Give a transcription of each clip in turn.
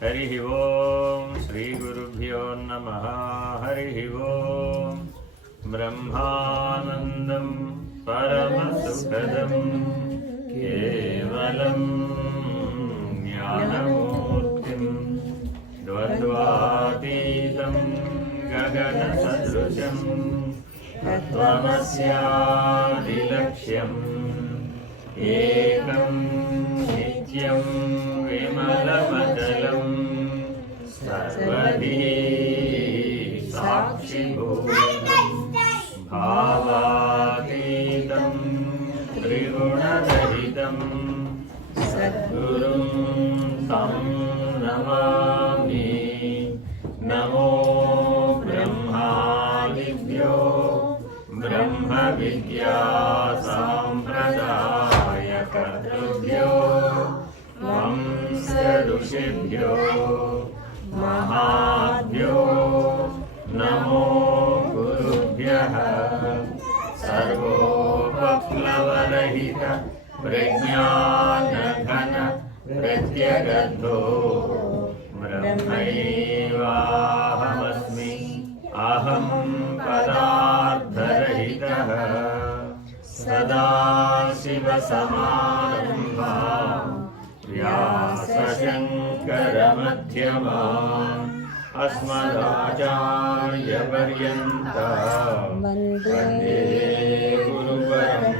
हरिः ओं श्रीगुरुभ्यो नमः। हरिः ओं ब्रह्मानन्दं परमसुखदं केवलं ज्ञानमूर्तिं द्वन्द्वातीतं गगनसदृशं तत्त्वमस्यादिलक्ष्यम् एकं नित्यं विमलमचलं सर्वधी साक्षिभूतं भावातीतं त्रिगुणरहितं सद्गुरुं तं नमामि। नमो ब्रह्मादिभ्यो ब्रह्मविद्या साम्प्रदायकर्तृभ्यो वंश ऋषिभ्यो महाभ्यो नमो गुरुभ्यः। सर्वोपप्लवरहित प्रज्ञानघन प्रत्यगद्धो ब्रह्मैवाहमस्मि अहं पदार्थरहितः। सदाशिवसमारम्भां व्यासशङ्करमध्यमाम् अस्मदाचार्यपर्यन्तां वन्दे गुरुपरम्पराम्।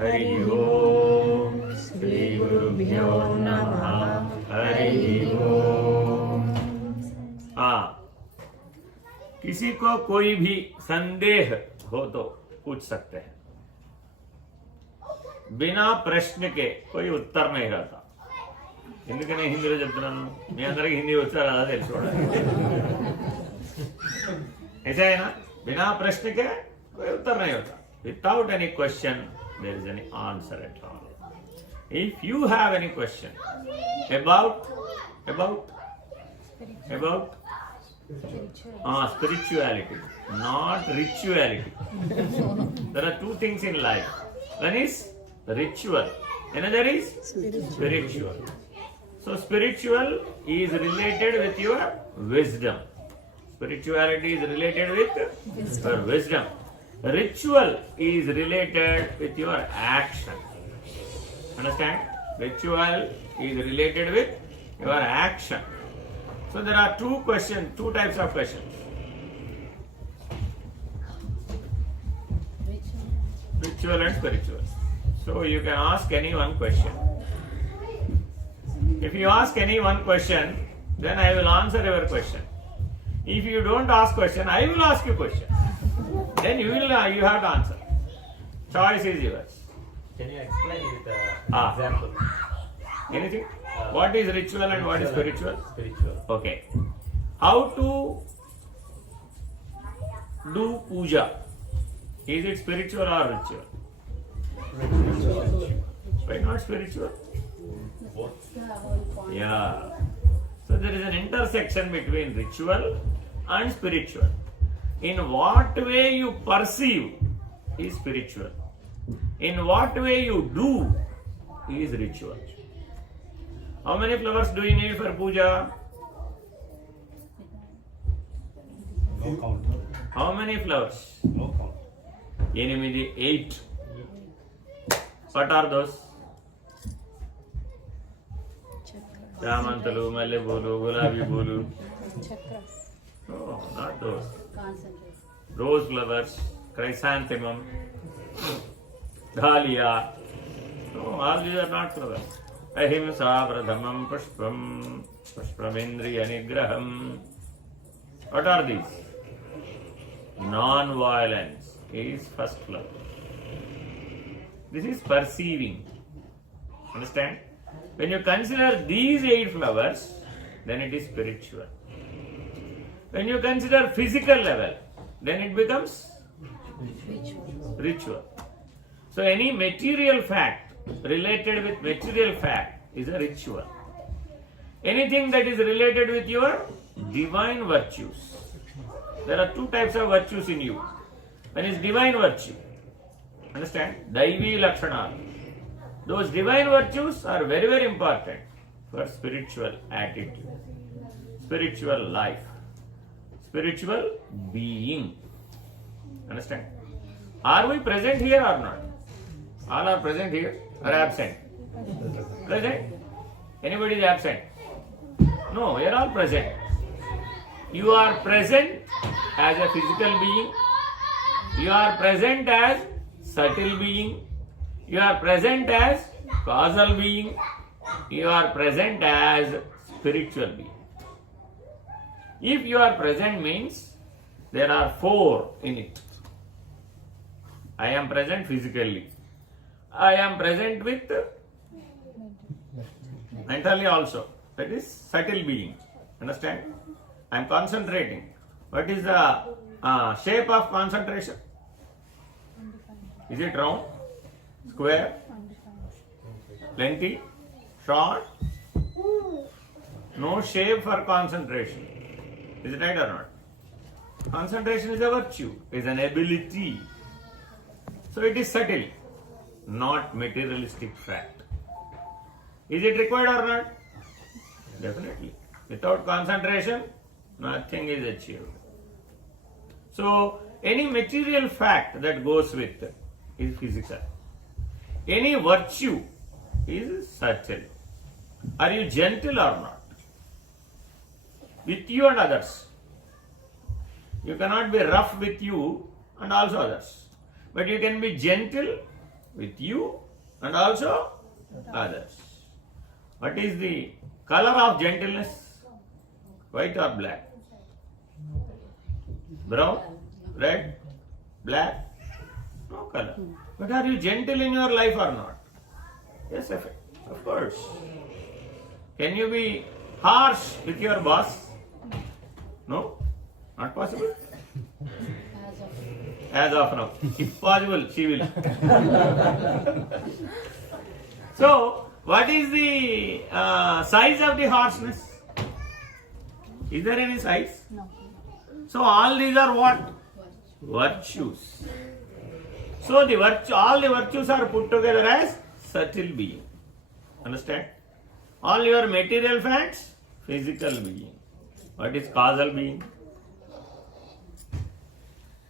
हरिः ओं श्रीगुरुभ्यो नमः। हरिः ओं। किसी को कोई भी संदेह हो तो पूछ सकते हैं, बिना प्रश्न के कोई उत्तर नहीं रहता। ఎందుకనే హిందీలో చెప్తున్నాను, మీ అందరికి హిందీ వచ్చా రాదా తెలుసుకోవడం। ऐसा है ना, बिना प्रश्न के कोई उत्तर नहीं होता। Without any question there is any answer at all. If you have any question about spirituality, not rituality. There are two things in life. One is ritual, another is spiritual. So spiritual is related with your wisdom. Spirituality is related with your wisdom. Ritual is related with your action. Understand? Ritual is related with your action. So there are two types of questions. Ritual and spiritual. So you can ask any one question. If you ask any one question, then I will answer your question. If you don't ask question, I will ask you question. Then you have to answer. Choice is yours. Can you explain with example? Anything? What is ritual and what is spiritual? Spiritual. Okay. How to do puja? Is it spiritual or ritual? Why not spiritual? Yeah. So there is an intersection between ritual and spiritual. In what way you perceive is spiritual. In what way you do is ritual. How many flowers do you need for puja? No count. How many flowers? No count. 8. What are those? చామంతులు, మల్లెపూలు, గులాబీ పూలు. Oh, not those. Rose flowers, chrysanthemum, dahlia. No, all these are not flowers. Ahimsa pradhamam pushpamendriya nigraham. What are these? Non-violence is first flower. This is perceiving. Understand? When you consider these 8 flowers, then it is spiritual. When you consider physical level, then it becomes ritual. So any material fact related with material fact is a ritual. Anything that is related with your divine virtues. There are 2 types of virtues in you. One is divine virtue. Understand? Daivi Lakshana. Those divine virtues are very, very important. for spiritual attitude, spiritual life, spiritual being. Understand? Are we present here or not? All are present here or absent? Present? Anybody is absent? No, we are all present. You are present as a physical being. You are present as subtle being. You are present as causal being. You are present as spiritual being. If you are present means there are four in it. I am present physically. I am present with mentally also. That is subtle being. Understand? I am concentrating. What is the shape of concentration? Is it round, square, lengthy, short? No shape for concentration. Is it right or not? Concentration is a virtue, is an ability. So it is subtle, not materialistic fact. Is it required or not? Definitely. Without concentration, nothing is achieved. So any material fact that goes with is physical. Any virtue is subtle. Are you gentle or not? With you and others. You cannot be rough with you and also others. But you can be gentle with you and also others. What is the color of gentleness? White or black? Brown? Red? Black? No color. But are you gentle in your life or not? Yes, of course. Can you be harsh with your boss? No? Not possible? As of now. If possible, she will. So, what is the size of the harshness? Is there any size? No. So, all these are what? Virtues. So, all the virtues are put together as subtle being. Understand? All your material facts, physical being. What is causal being?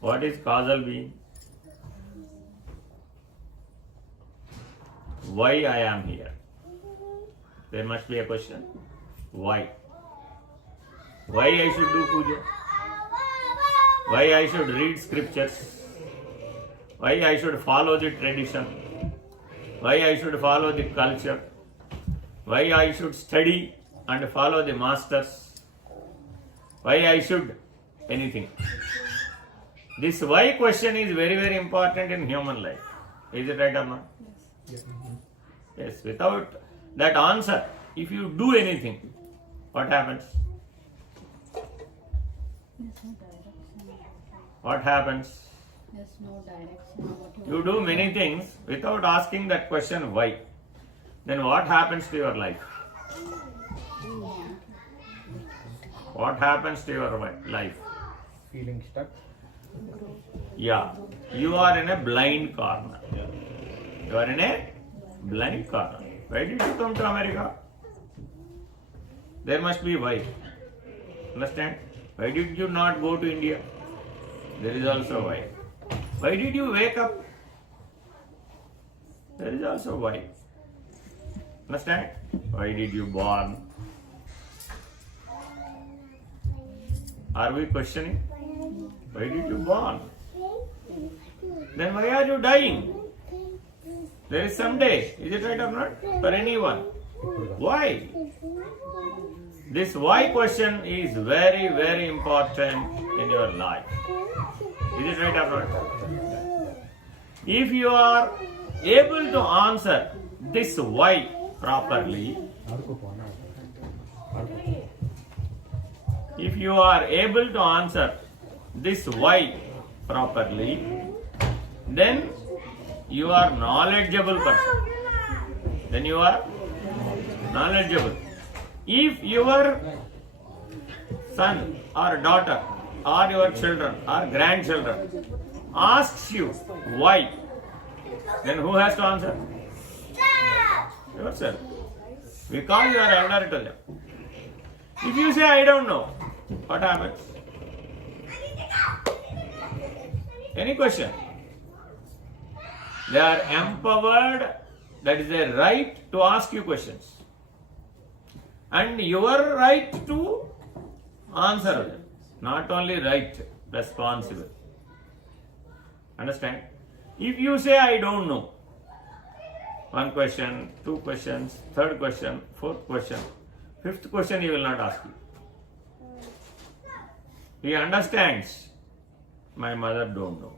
What is causal being? Why I am here? There must be a question. Why? Why I should do puja? Why I should read scriptures? Why I should follow the tradition? Why I should follow the culture? Why I should study and follow the masters? Why I should anything? This why question is very, very important in human life. Is it right or not? Yes. Without that answer, if you do anything, what happens? There's no direction. What happens? There's no direction. You do many things without asking that question why. Then what happens to your life? What happens to your life? Feeling stuck. Yeah, you are in a blind corner. You are in a blind corner. Why did you come to America? There must be why. Understand? Why did you not go to India? There is also why. Why did you wake up? There is also why. Understand? Why did you born? Are we questioning? Why did you born? Then why are you dying? There is some day. Is it right or not? For anyone. Why? This why question is very, very important in your life. Is it right or not? If you are able to answer this why properly, if you are able to answer this why properly, then you are knowledgeable person. Then you are knowledgeable. If your son or daughter or your children or grandchildren asks you why, then who has to answer? Yourself. Because you are elder to them. If you say, I don't know, what happens? Any question? They are empowered, that is their right to ask you questions. And your right to answer them. Not only right, responsible. Understand? If you say, I don't know, one question, two questions, third question, fourth question, fifth question he will not ask you. He understands, my mother don't know,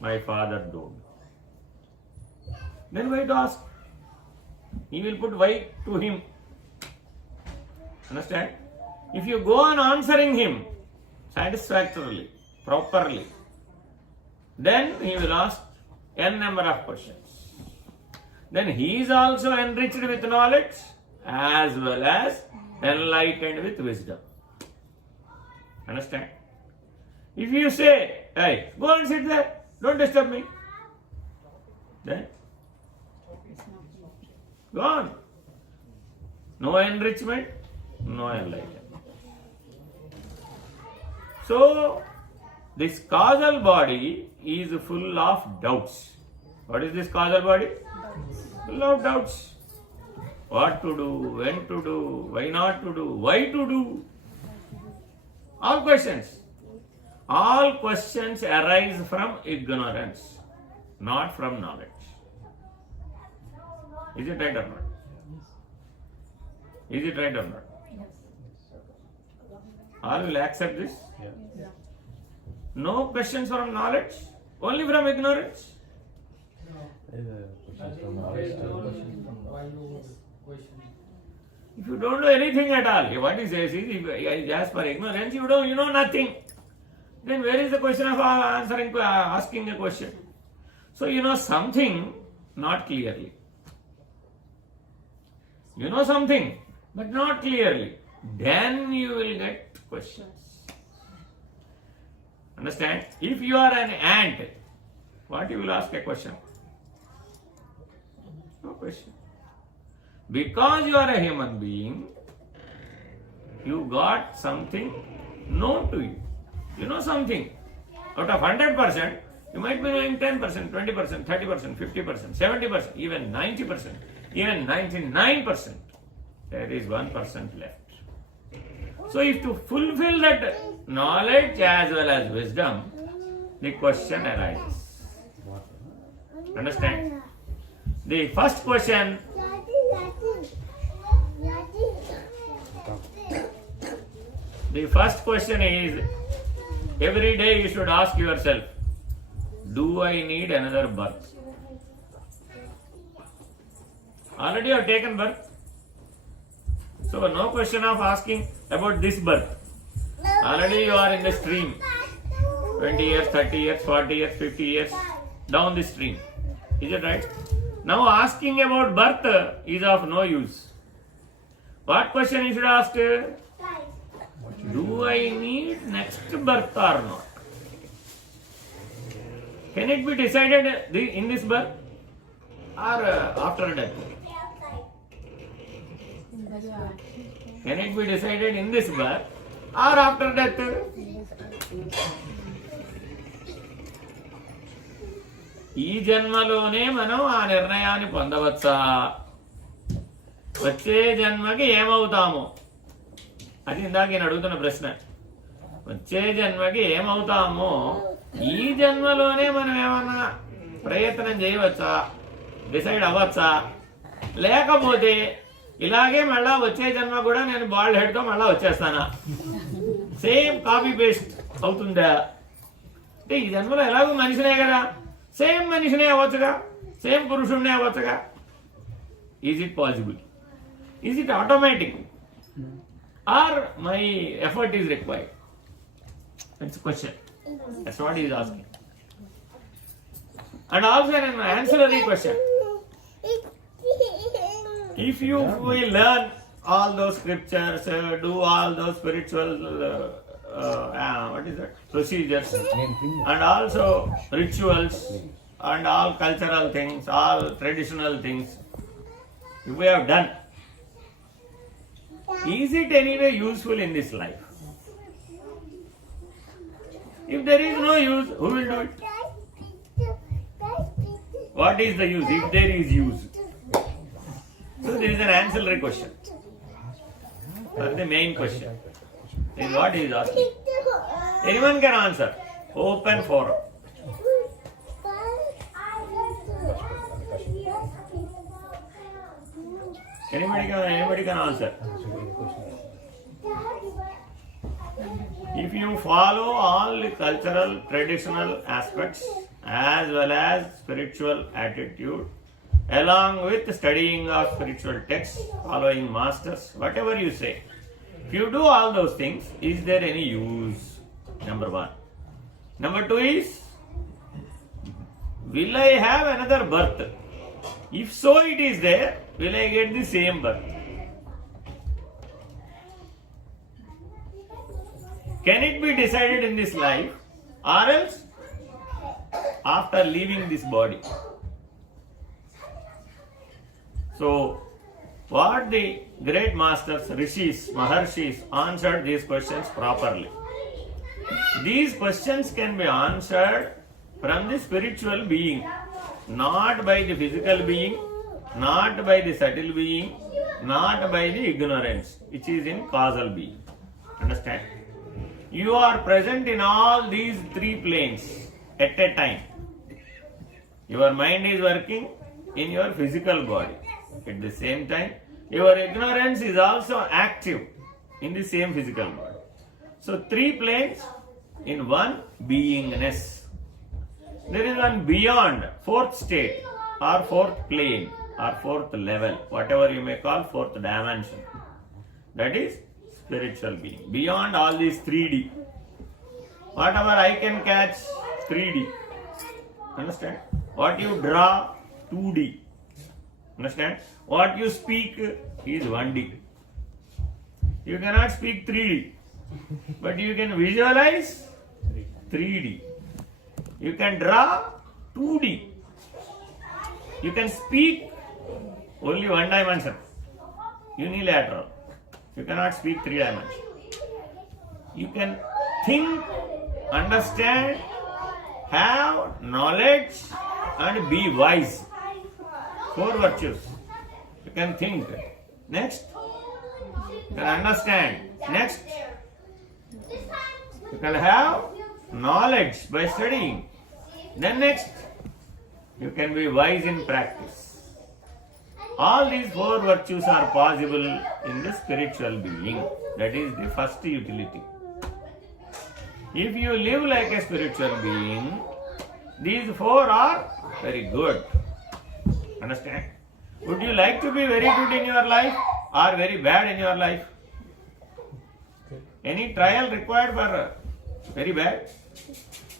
my father don't know. Then why to ask? He will put why to him. Understand? If you go on answering him satisfactorily, properly, then he will ask n number of questions. Then he is also enriched with knowledge as well as enlightened with wisdom. Understand? If you say, hey, go and sit there, don't disturb me, then It's not enough. go on. No enrichment, no enlightenment. So, this causal body is full of doubts. What is this causal body? Full of doubts. What to do, when to do, why not to do, why to do. All questions. All questions arise from ignorance, not from knowledge. Is it right or not? Is it right or not? Yes. All will accept this? Yeah. No questions from knowledge, only from ignorance. If you don't know anything at all, what he says is, if I ask for ignorance, you know nothing. Then where is the question of asking a question? So you know something, not clearly. You know something, but not clearly. Then you will get questions. Understand? If you are an ant, what you will ask a question? No question. Because you are a human being, you got something known to you. You know something. Out of 100%, you might be knowing 10%, 20%, 30%, 50%, 70%, even 90%, even 99%. There is 1% left. So if to fulfill that knowledge as well as wisdom, the question arises. Understand? The first question, is, every day you should ask yourself, do I need another birth? Already you have taken birth. So no question of asking about this birth. Already you are in the stream. 20 years, 30 years, 40 years, 50 years, down the stream. Is it right? Now asking about birth is of no use. What question you should ask? Do I need next birth or not? Can it be decided in this birth or after death? Can it be decided in this birth or after death? ఈ జన్మలోనే మనం ఆ నిర్ణయాన్ని పొందవచ్చా? వచ్చే జన్మకి ఏమవుతాము? అది ఇందాక నేను అడుగుతున్న ప్రశ్న. వచ్చే జన్మకి ఏమవుతామో ఈ జన్మలోనే మనం ఏమన్నా ప్రయత్నం చేయవచ్చా? డిసైడ్ అవ్వచ్చా? లేకపోతే ఇలాగే మళ్ళా వచ్చే జన్మ కూడా నేను బాల్డ్ హెడ్తో మళ్ళా వచ్చేస్తానా? సేమ్ కాపీ పేస్ట్ అవుతుందా? అంటే ఈ జన్మలో ఎలాగో మనిషినే కదా, సేమ్ మనిషినే అవ్వచ్చుగా, సేమ్ పురుషుడినే అవ్వచ్చుగా. Is it possible? Is it automatic? Or my effort is required? That's question. That's what is asking. And also an ancillary question. If you will learn all those scriptures, do all those spiritual procedures, and also rituals, and all cultural things, all traditional things, if we have done, is it anyway useful in this life? If there is no use, who will do it? What is the use if there is use? So there is an ancillary question. That's the main question. Is what he is asking. Anyone can answer. Open forum. Anybody can answer. If you follow all the cultural, traditional aspects as well as spiritual attitude, along with studying of spiritual texts, following masters, whatever you say, if you do all those things, is there any use? Number one. Number two is, will I have another birth? If so it is there, will I get the same birth? Can it be decided in this life or else after leaving this body? So, what the great masters, rishis, maharshis answered these questions properly. These questions can be answered from the spiritual being, not by the physical being, not by the subtle being, not by the ignorance, which is in causal being. Understand? You are present in all these three planes at a time. Your mind is working in your physical body. At the same time, your ignorance is also active in the same physical body. So, three planes in one beingness. There is one beyond, fourth state or fourth plane or fourth level, whatever you may call fourth dimension. That is spiritual being. Beyond all these 3D. Whatever I can catch, 3D. Understand? What you draw, 2D. Understand? What you speak is 1D. You cannot speak 3D. But you can visualize 3D. You can draw 2D. You can speak only one dimension. Unilateral. You cannot speak 3 dimensions. You can think, understand, have knowledge and be wise. 4 virtues. You can think. Next. You can understand. Next. You can have knowledge by studying. Then next. You can be wise in practice. All these 4 virtues are possible in the spiritual being. That is the first utility. If you live like a spiritual being, these 4 are very good. Understand? Would you like to be very good in your life or very bad in your life? Any trial required for very bad?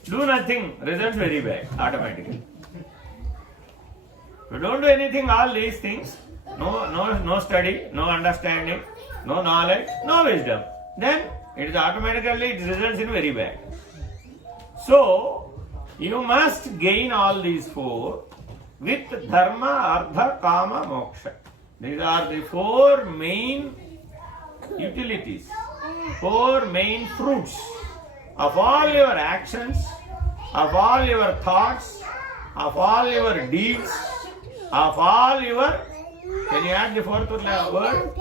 Do nothing, results very bad automatically. If you don't do anything, all these things, no study, no understanding, no knowledge, no wisdom, then it results in very bad. So, you must gain all these 4 with dharma, artha, kama, moksha. These are the 4 main utilities, 4 main fruits of all your actions, of all your thoughts, of all your deeds, of all your, can you add the 4th word?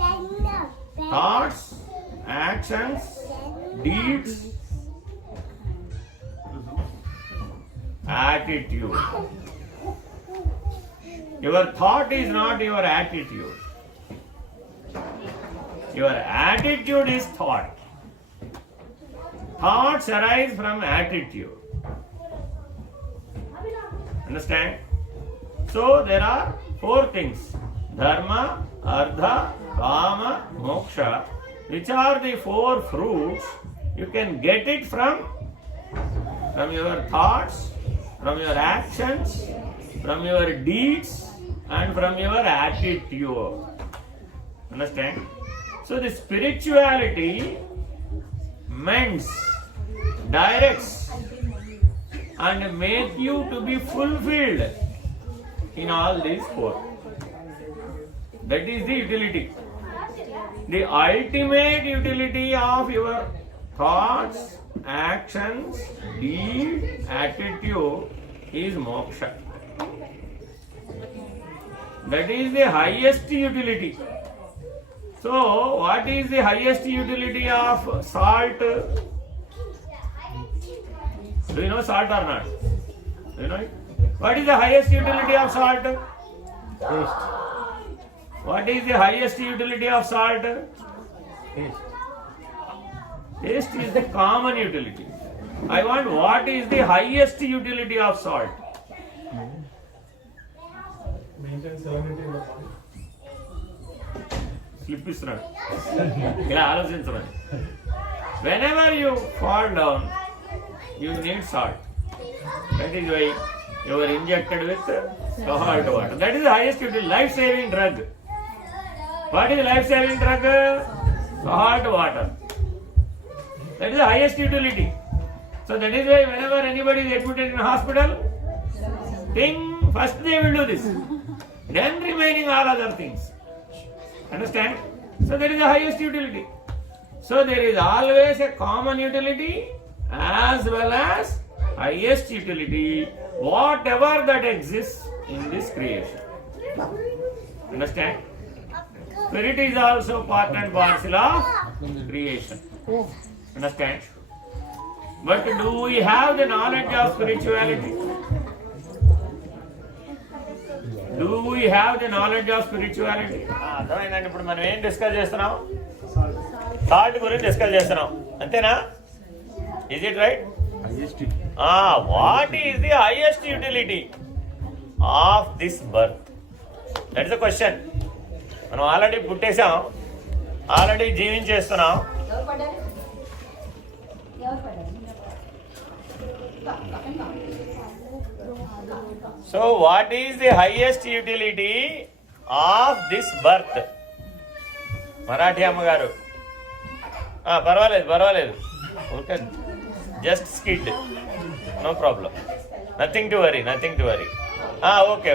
Thoughts, actions, deeds, attitude. Your thought is not your attitude. Your attitude is thought. Thoughts arise from attitude. Understand? So there are 4 things. Dharma, artha, kama, moksha, which are the 4 fruits. You can get it from your thoughts, from your actions, from your deeds, and from your attitude. Understand? So the spirituality mends, directs, and make you to be fulfilled in all these 4. That is the utility. the ultimate utility of your thoughts, actions, deed, attitude is moksha. That is the highest utility. So, what is the highest utility of salt? Do you know salt or not? Do you know it? What is the highest utility of salt? Taste. What is the highest utility of salt? Taste. Taste is the common utility. I want what is the highest utility of salt? Maintain salinity in the body. Slip ఇస్తున్నాడు ఇలా ఆలోచించమని. Whenever you fall down, you need salt. That is why you are injected with salt water. That is the highest utility, life-saving drug. What is life-saving drug? Salt water. That is the highest utility. So that is why whenever anybody is admitted in a hospital, first they will do this. Then remaining all other things. Understand? So that is the highest utility. So there is always a common utility as well as highest utility, whatever that exists in this creation. Understand? Spirit is also part and parcel of creation. Understand? But do we have the knowledge of spirituality? Do we have the knowledge of spirituality? అర్థమైందండి. ఇప్పుడు మనం ఏం discuss చేస్తున్నాం? Salt గురించి discuss చేస్తున్నాం, అంతేనా? Is it right? Highest. What is the highest utility of this birth? That is the question. మనం already పుట్టేసాం, ఆల్రెడీ జీవించేస్తున్నాం. So what is the highest utility of this birth? Marathi అమ్మగారు పర్వాలేదు okay, just skid, no problem, nothing to worry. Okay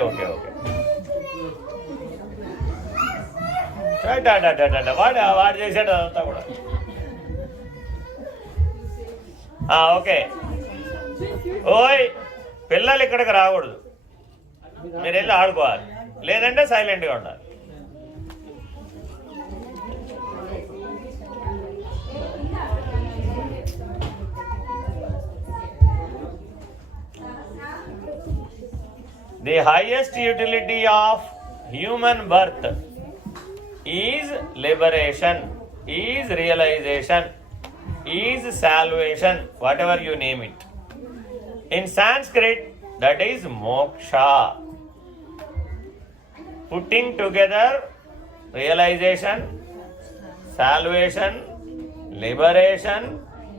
వాడు చేసాడు అదంతా కూడా. Okay, ఓయ్ పిల్లలు ఇక్కడికి రాకూడదు, మీరు వెళ్ళి ఆడుకోవాలి, లేదంటే సైలెంట్గా ఉండాలి. The highest utility of human birth is liberation, is realization, is salvation, whatever you name it. In Sanskrit, that is moksha. Putting together realization, salvation, liberation,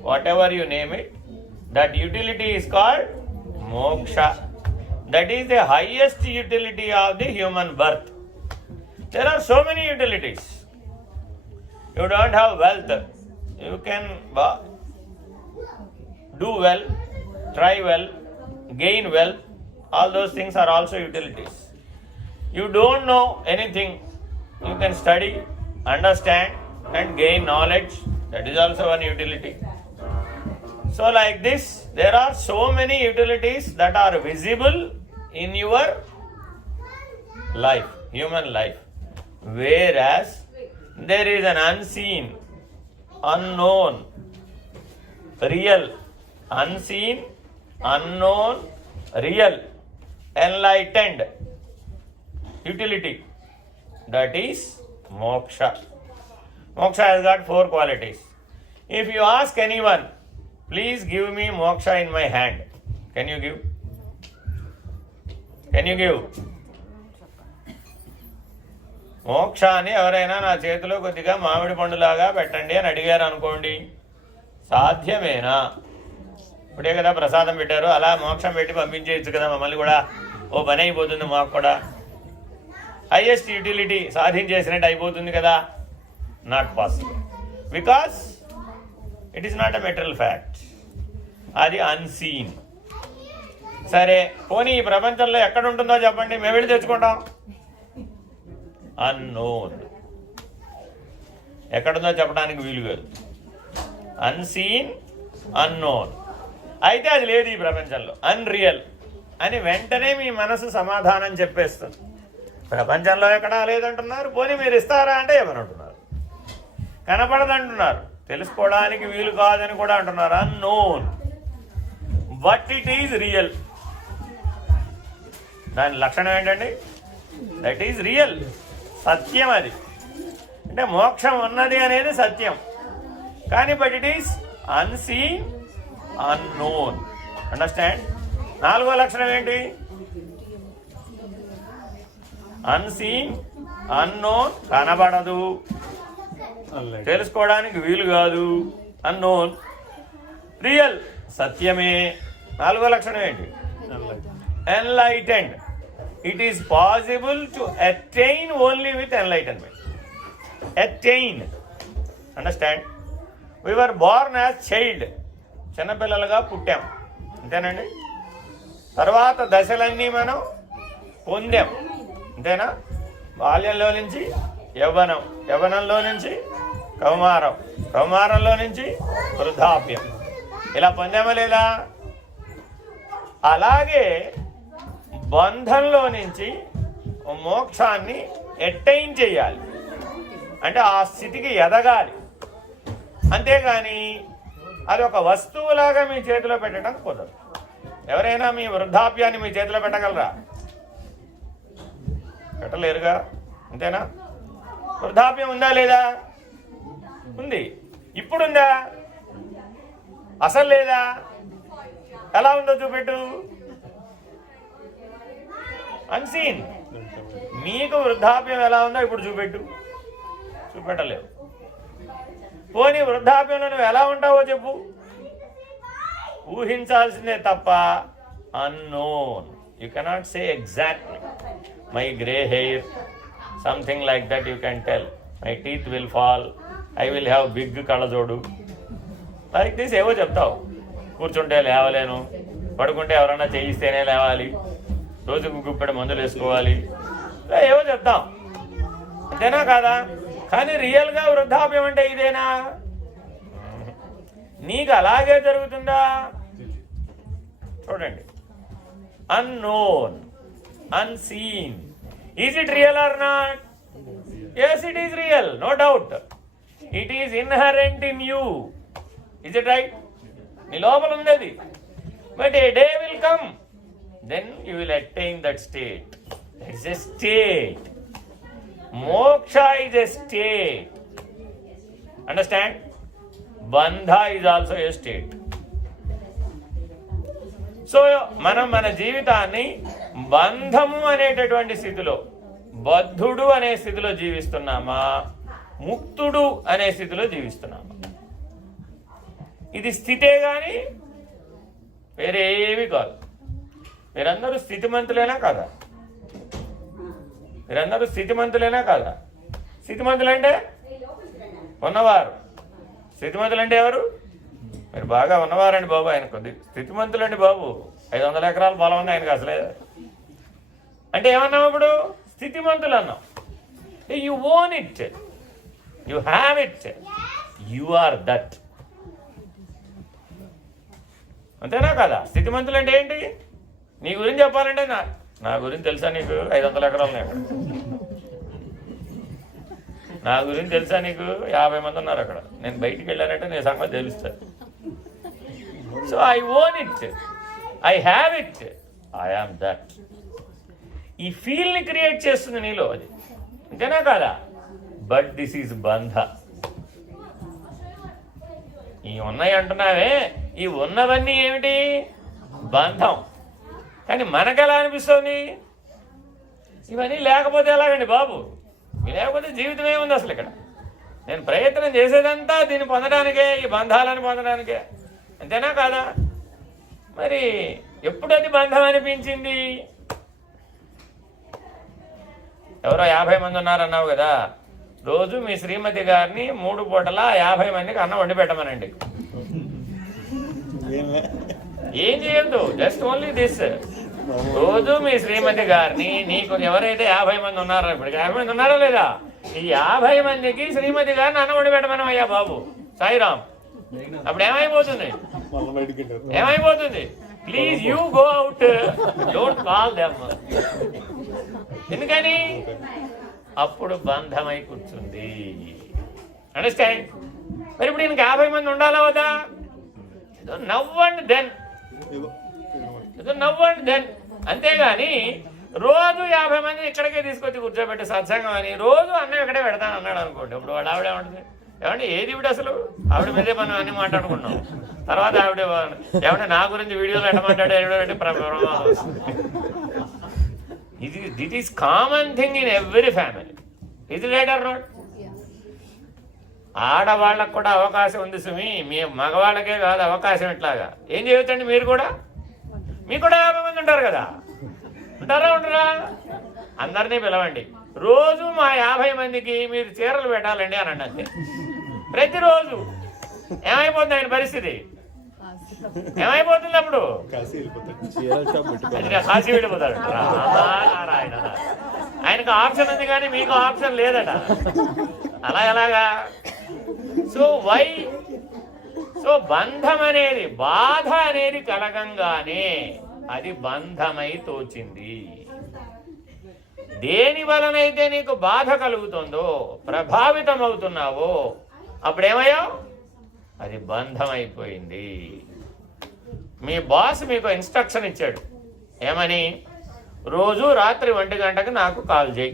whatever you name it, that utility is called moksha. That is the highest utility of the human birth. There are so many utilities. You don't have wealth, you can do well, try well, gain wealth. All those things are also utilities. You don't know anything, you can study, understand and gain knowledge. That is also one utility. So like this, there are so many utilities that are visible in your life, human life. Whereas there is an unseen, unknown, real, unseen, unknown, real, enlightened utility. That is moksha. Moksha has got 4 qualities. If you ask anyone, please give me moksha in my hand, can you give? Can you give? మోక్షాన్ని ఎవరైనా నా చేతిలో కొద్దిగా మామిడి పండులాగా పెట్టండి అని అడిగారు అనుకోండి, సాధ్యమేనా? ఇప్పుడే కదా ప్రసాదం పెట్టారు, అలా మోక్షం పెట్టి పంపించేయచ్చు కదా మమ్మల్ని కూడా, ఓ పని అయిపోతుంది, మాకు కూడా హైయెస్ట్ యూటిలిటీ సాధించేసినట్టు అయిపోతుంది కదా. Not possible, because it is not a material fact, అది అన్సీన్. సరే పోనీ ఈ ప్రపంచంలో ఎక్కడ ఉంటుందో చెప్పండి, మేము వెళ్ళి తెచ్చుకుంటాం. అన్నోన్. ఎక్కడుందో చెప్పడానికి వీలు కాదు. Unseen, unknown. అయితే అది లేదు ఈ ప్రపంచంలో, అన్రియల్ అని వెంటనే మీ మనసు సమాధానం చెప్పేస్తుంది. ప్రపంచంలో ఎక్కడా లేదంటున్నారు, పోనీ మీరు ఇస్తారా అంటే ఏమని అంటున్నారు, కనపడదంటున్నారు, తెలుసుకోవడానికి వీలు కాదని కూడా అంటున్నారు. Unknown, but it is real. దాని లక్షణం ఏంటండి? దట్ ఈజ్ రియల్, సత్యం. అది అంటే మోక్షం ఉన్నది అనేది సత్యం, కానీ but it is unseen, unknown. Understand? నాలుగో లక్షణం ఏంటి? అన్సీన్, అన్నోన్, కనబడదు, తెలుసుకోవడానికి వీలు కాదు. అన్నోన్, రియల్, సత్యమే. నాలుగో లక్షణం ఏంటి? Enlightened. It is possible to attain only with enlightenment. Attain. Understand? We were born as child, చిన్నపిల్లలుగా పుట్టాం, అంతేనండి. తర్వాత దశలన్నీ మనం పొందాం, అంతేనా? బాల్యంలో నుంచి యవ్వనం, యవ్వనంలో నుంచి కౌమారం, కౌమారంలో నుంచి వృద్ధాప్యం, ఇలా పొందామా లేదా? అలాగే బంధంలో నుంచి మోక్షాన్ని అటైన్ చేయాలి, అంటే ఆ స్థితికి ఎదగాలి. అంతేగాని అది ఒక వస్తువులాగా మీ చేతిలో పెట్టడం కుదరదు. ఎవరైనా మీ వృద్ధాప్యాన్ని మీ చేతిలో పెట్టగలరా? పెట్టలేరుగా, అంతేనా? వృద్ధాప్యం ఉందా లేదా? ఉంది. ఇప్పుడుందా? అసలు లేదా? ఎలా ఉందో చూపెట్టు. అన్సీన్. మీకు వృద్ధాప్యం ఎలా ఉందో ఇప్పుడు చూపెట్టు. చూపెట్టలేవు. పోనీ వృద్ధాప్యంలో నువ్వు ఎలా ఉంటావో చెప్పు. ఊహించాల్సిందే తప్ప unknown. You cannot say exactly my grey hair, something like that you can tell. My teeth will fall, I will have big కళ్ళజోడు, లైక్ దిస్ ఏవో చెప్తావు. కూర్చుంటే లేవలేను, పడుకుంటే ఎవరన్నా చేయిస్తేనే లేవాలి, రోజుకు గుప్పెడు మందులు వేసుకోవాలి, ఏవో చెప్తాం, అంతేనా కాదా? కానీ రియల్గా వృద్ధాప్యం అంటే ఇదేనా? నీకు అలాగే జరుగుతుందా? చూడండి. Unknown, unseen. Is it real or not? Yes, it is real, no doubt. It is inherent in you. Is it right? నీ లోపల ఉంది అది. But a day will come, then you will attain that state. It's a state. Moksha is a state. Understand? Bandha is also a state. So మనం మన జీవితాన్ని బంధము అనేటటువంటి స్థితిలో, బద్ధుడు అనే స్థితిలో జీవిస్తున్నామా, ముక్తుడు అనే స్థితిలో జీవిస్తున్నామా? ఇది స్థితే కానీ వేరేవి కాదు. మీరందరూ స్థితిమంతులేనా కాదా? మీరందరూ స్థితిమంతులేనా కాదా? స్థితిమంతులంటే ఉన్నవారు. స్థితిమంతులంటే ఎవరు? మీరు బాగా ఉన్నవారండి బాబు. ఆయన కొద్ది స్థితిమంతులండి బాబు. 500 ఎకరాల పొలం ఉంది ఆయనకు అసలే. అంటే ఏమన్నాం ఇప్పుడు? స్థితిమంతులు అన్నాం. You own it, you have it, you are that. అంతేనా కదా? స్థితిమంతులు అంటే ఏంటి? నీ గురించి చెప్పాలంటే నా గురించి తెలుసా నీకు? 500 ఎకరాలు ఉన్నాయి అక్కడ. నా గురించి తెలుసా నీకు? 50 మంది ఉన్నారు అక్కడ. నేను బయటికి వెళ్ళానంటే నీ సంగతి తెలుస్తుంది. So I own it, I have it, I am that. ఈ ఫీల్ని క్రియేట్ చేస్తుంది నీలో అది, అంతేనా కాదా? బట్ దిస్ ఈజ్ బంధ. ఈ ఉన్నాయి అంటున్నావే, ఈ ఉన్నవన్నీ ఏమిటి? బంధం. కానీ మనకెలా అనిపిస్తుంది? ఇవన్నీ లేకపోతే ఎలాగండి బాబు? లేకపోతే జీవితం ఏముంది అసలు ఇక్కడ? నేను ప్రయత్నం చేసేదంతా దీన్ని పొందడానికే, ఈ బంధాలను పొందడానికే, అంతేనా కాదా? మరి ఎప్పుడు అది బంధం అనిపించింది? ఎవరో 50 మంది ఉన్నారన్నావు కదా, రోజు మీ శ్రీమతి గారిని 3 పూటలా 50 మందికి అన్నం వండి పెట్టమనండి. ఏం చేయొద్దు, జస్ట్ ఓన్లీ దిస్. రోజు మీ శ్రీమతి గారిని, నీకు ఎవరైతే 50 మంది ఉన్నారో, ఇప్పుడు 50 మంది ఉన్నారా లేదా, ఈ 50 మందికి శ్రీమతి గారిని అన్నమడి పెట్టమనం అయ్యా బాబు సాయిరామ్. అప్పుడు ఏమైపోతుంది? ఏమైపోతుంది? Please you go out, don't call them. ఎందుకని? అప్పుడు బంధమై కూర్చుంది. అండర్స్టాండ్? మరి ఇప్పుడు ఈయనకి 50 మంది ఉండాలా వద్దా? Now and then, now and then. అంతేగాని రోజు 50 మంది ఇక్కడికే తీసుకొచ్చి కూర్చోబెట్టి సత్సంగం అని రోజు అన్నం ఇక్కడే పెడతాను అన్నాడు అనుకోండి. ఇప్పుడు వాడు ఆవిడ ఏమంటుంది? ఏమంటే ఏది ఇప్పుడు అసలు ఆవిడ మీదే మనం అన్ని మాట్లాడుకున్నాం. తర్వాత ఆవిడ ఏమంటే నా గురించి వీడియోలో ఎట్ట మాట్లాడే ప్రమాదం వస్తుంది. This is common thing in every family. ఇది రైట్ ఆర్ నాట్? ఆడవాళ్ళకు కూడా అవకాశం ఉంది సుమి, మీ మగవాళ్ళకే కాదు అవకాశం. ఇట్లాగా ఏం చేయొచ్చండి? మీరు కూడా, మీకు కూడా 50 మంది ఉంటారు కదా, ఉంటారా ఉండరా? అందరినీ పిలవండి. రోజు మా 50 మందికి మీరు చీరలు పెట్టాలండి అని అంతే. ప్రతిరోజు ఏమైపోతుంది ఆయన పరిస్థితి? ఏమైపోతుంది? అప్పుడు కాశీ వెళ్ళిపోతాడు. నారాయణ, ఆయనకు ఆప్షన్ ఉంది కానీ మీకు ఆప్షన్ లేదట. అలా ఎలాగా? సో బంధం అనేది, బాధ అనేది కలగంగానే అది బంధమై తోచింది. దేని వలనైతే నీకు బాధ కలుగుతుందో, ప్రభావితం అవుతున్నావో, అప్పుడేమయ్యావు? అది బంధమైపోయింది. మీ బాస్ మీకు ఇన్స్ట్రక్షన్ ఇచ్చాడు. ఏమని? రోజు రాత్రి 1 గంటకు నాకు కాల్ చేయి.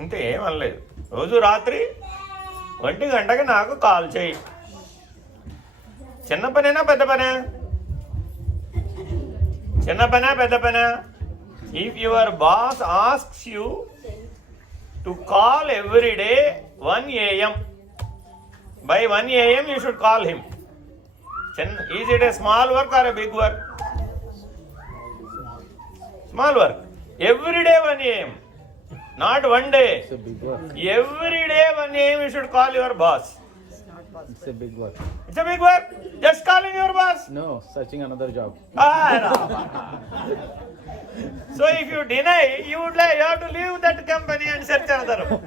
ఇంతే, ఏమనలేదు. రోజు రాత్రి 1 గంటకి నాకు కాల్ చేయి. చిన్న పనేనా పెద్ద పనే? చిన్న పనా పెద్ద పనా? If your boss asks you to call every day 1 AM, by 1 AM you should call him. Is it a small work or a big work? Small work. Every day 1 AM, not one day. It's a big work. Every day 1 AM you should call your boss. It's a big work. It's a big work. Just calling your boss. No, searching another job. So if you deny, you have to leave that company and search another one.